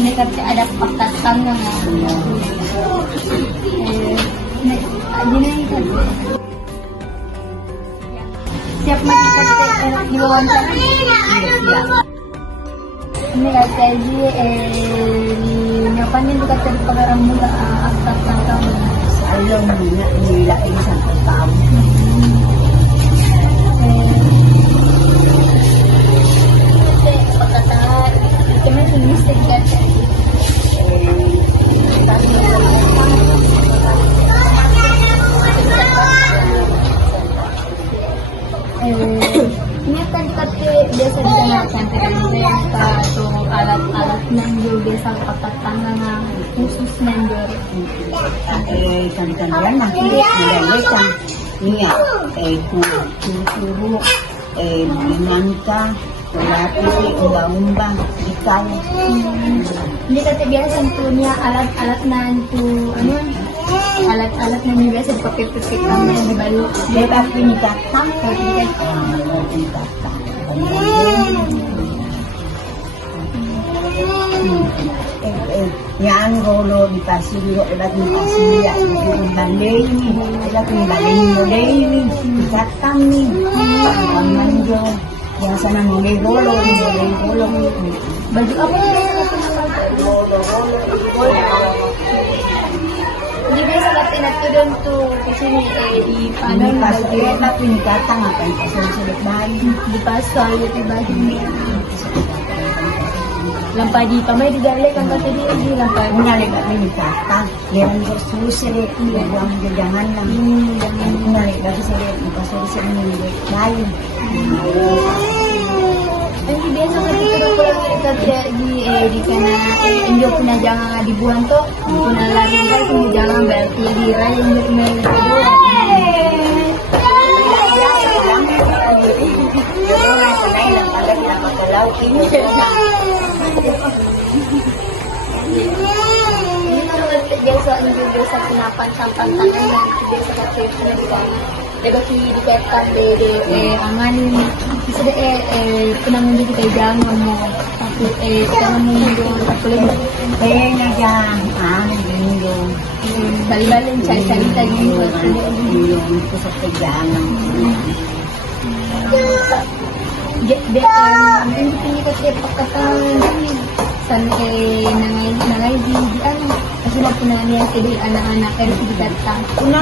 ini kasi ada pagtatang na nga. Siap makikita di wawancara. Ini kasi nyapan din ka sa pag-aram mo akta ng kami. Alam mo na nila isang tao. Pagkatahan, kami sinisig kasi. Ingatan kasi biasa di sana canteran ka to alat-alat ng yoga sa pagkatanga nga khusus ng yoga. Kan-kan yan ang nilalitan. Nga, tuturo, binanta, kulati, umba-umba, ikaw. Hindi kasi biasa to niya alat-alat na to ano alat-alat na niya biasa papipipik kami di balo. Diba pinitatang? Yan rolo di pasilyo ulat ni pasilya di balay ni ulat ni balay ni mulay ni tatang ni pangmanjo yang sana mulay rolo Baju apa yang biasa Hindi biasa natin natulong to kasi di paano di pasilya tapi ni tatang apa yang pasilya bayi di pasal di baju lampai di kamay di dalek ang kasi di lampai Mengalir kami ni tatang yang bersusere yang jangan lang mengalir lagi saya pasilya ni bayi Hindi biasa kasi tulong ko lang kasi di kana hindi ko na jangan dibuan to kung nalaman ka kung jangan berarti di ray hindi may biasa juga sa pinapansampantanan yan biasa kasi Dapat dikaitan angan bisa penanggung di kay jangan mo tapi jangan mo yung kapulin nagang yung bali-balin cari-cari tadi yung pusat kejangan hindi hindi kasi pagkatang san nangay di ano kasi mapunan niya kasi anak-anak pero hindi kata una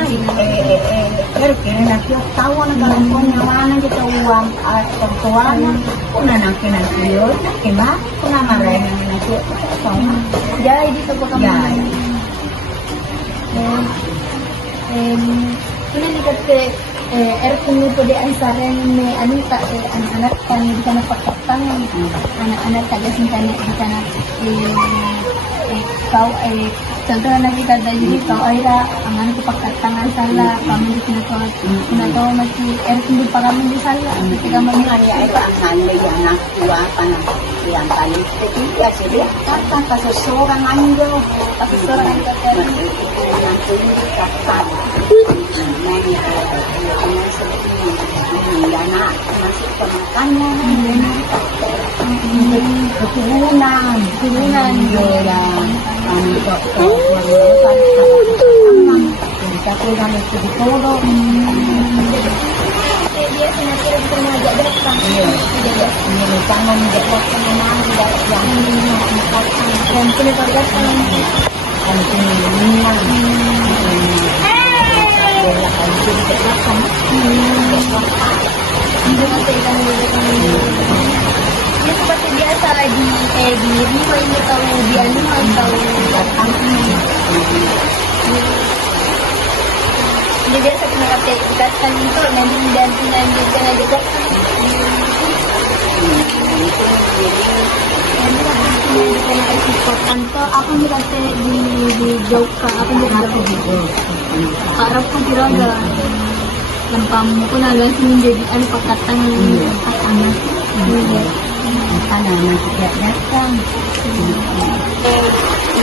pero kinakiyok tawa na galangkong nawanan kita uwang at pagtuwanan una nang kinakiyok iba kuna maray na kinakiyok jay dito po kami ini kasi kung po di ang sarang may ano ta anak-anak kan di kana pagkatang anak-anak taga sing kana di kana kau contoh na kita dari kau aira ang ko pagkatangan sala kami di na to mati kung di pa kami di sala ketika kami ay paangan may anak tuwa pa na yang paling ketiga sila kata kasusuran ando kasusuran ando anak ini kata anak masih pemakannya keturunan yola untuk kita pulang itu di Toro dia sinatira kita mengajak datang ini tangan dekat dengan dan keluarga kan minang hindi kasi ikan ya seperti biasa di Riway mo tahu di Anuman tahu hindi biasa pinakapikatan nito nandiyan ka na juga Kanto ako nila di joke ka ako nila harap ko diraga lampam ko na lang hindi ano pagkatang anak Ano na tidak datang.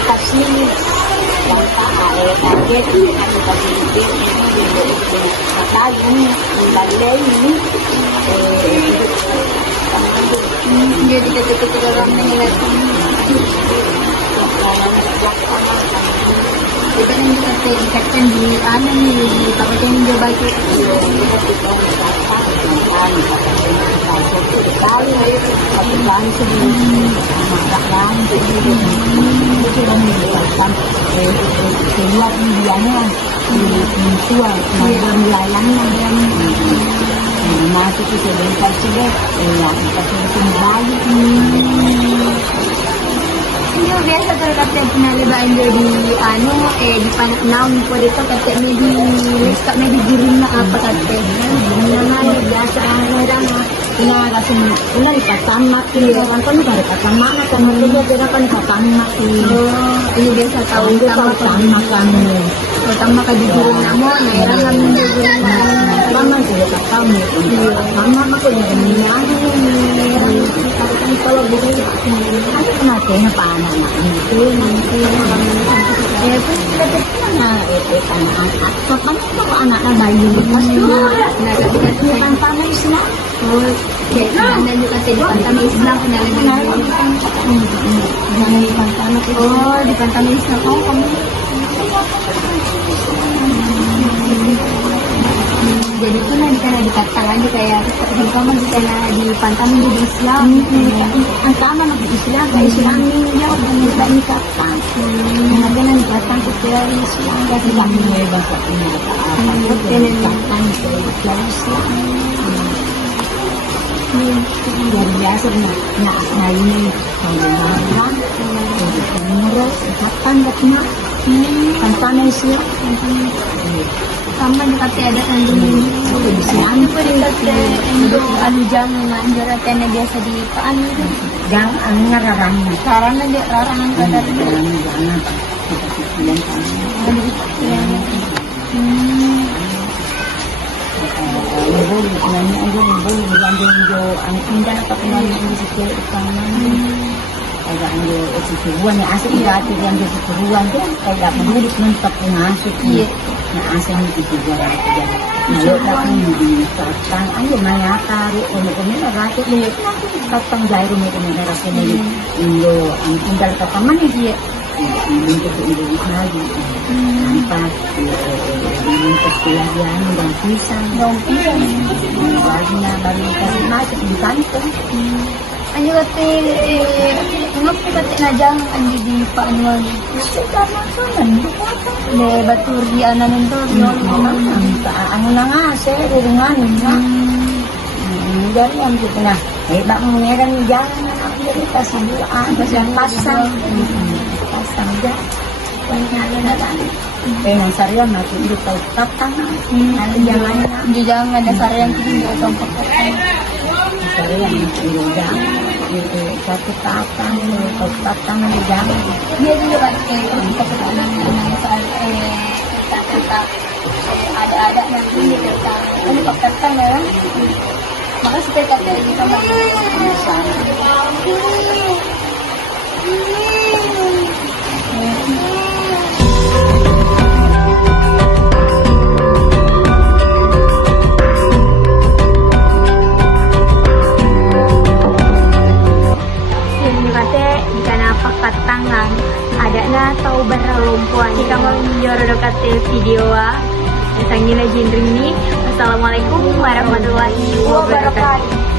Kasih target ano ba ini balay ini jadi kita ramai lagi kate ikatkan di ano nih di pakai ninyo baju. Masuk itu bentar sudah, ya kita sudah kembali. Hindi mo biasa pero kate pinalibaan nyo di ano di pananaw po dito kate may di giring na apa kate. Biasa orang kasi una ipatamak kan ipatamak na kan dito pero kan ipatamak Ini biasa tahu tama ipatamak kami tama ka di giring na mo naira namin di giring na. mama sila kami mama ko yung niya kalau begini ano natin na paano na ito na anak kapan ko anak na bayi mas yung panay sila Kaya nandun kasi di Pantamis lang pinalibaan. Di Pantamis na ko kami. Jadi itu nanti karena dikatakan di kayak kamu di karena di Pantamis di Islam. ang tama na Islam kay Islam niya ang ikatan mga ganang ikatan ko kaya Islam kasi kami may basa pinakaapan ko kaya ikatan ko kaya Islam dari biasa na ini pangalaman pangmuras ikatan na Pantana Islam Sama di kate ada nandun. Ano po rin kate ano dyan nga anjara tayo na biasa di paan. yang ang nararamdaman Rarangan di rarangan ka dati. ang indah kapilan ng isip ang susuruan na asa dati yang susuruan din kaya dapat mulit man papunasok na asa ni tituwa dati yan nalo na kung hindi katang ang lumayakari o kung na dati katang gyro mo kung na rasa na ilo ang indal ka pa man hindi hindi ko ilo ihnali ang pa yung kastilagyan ng pisang bago na kasi masok yung kanto Ano kate ngapit kate na dyan ang di paanuan. Le baturi ana nito yon ano na nga, sir, urunganin na. Dari ang kita na. Bak mo meron dyan na nakikita sa buwan. Kasi ang pasang. Pasang dyan. Kaya na lang. Kaya nang sariyan natin, hindi tayo tatang. Ano dyan na. Hindi dyan nga nasarayang hindi itong pagkakang. Sariyan natin dyan. Ito, tatang. Tatang na dyan. Hindi dito kasi kung kapag sa ada-ada ng hindi ka ano pagkakta na yun maka sa pagkakta hindi ka pagkatangan ada na tau berlompuan jika mau menjorok kate video isang nila jindring ni. Assalamualaikum warahmatullahi wabarakatuh.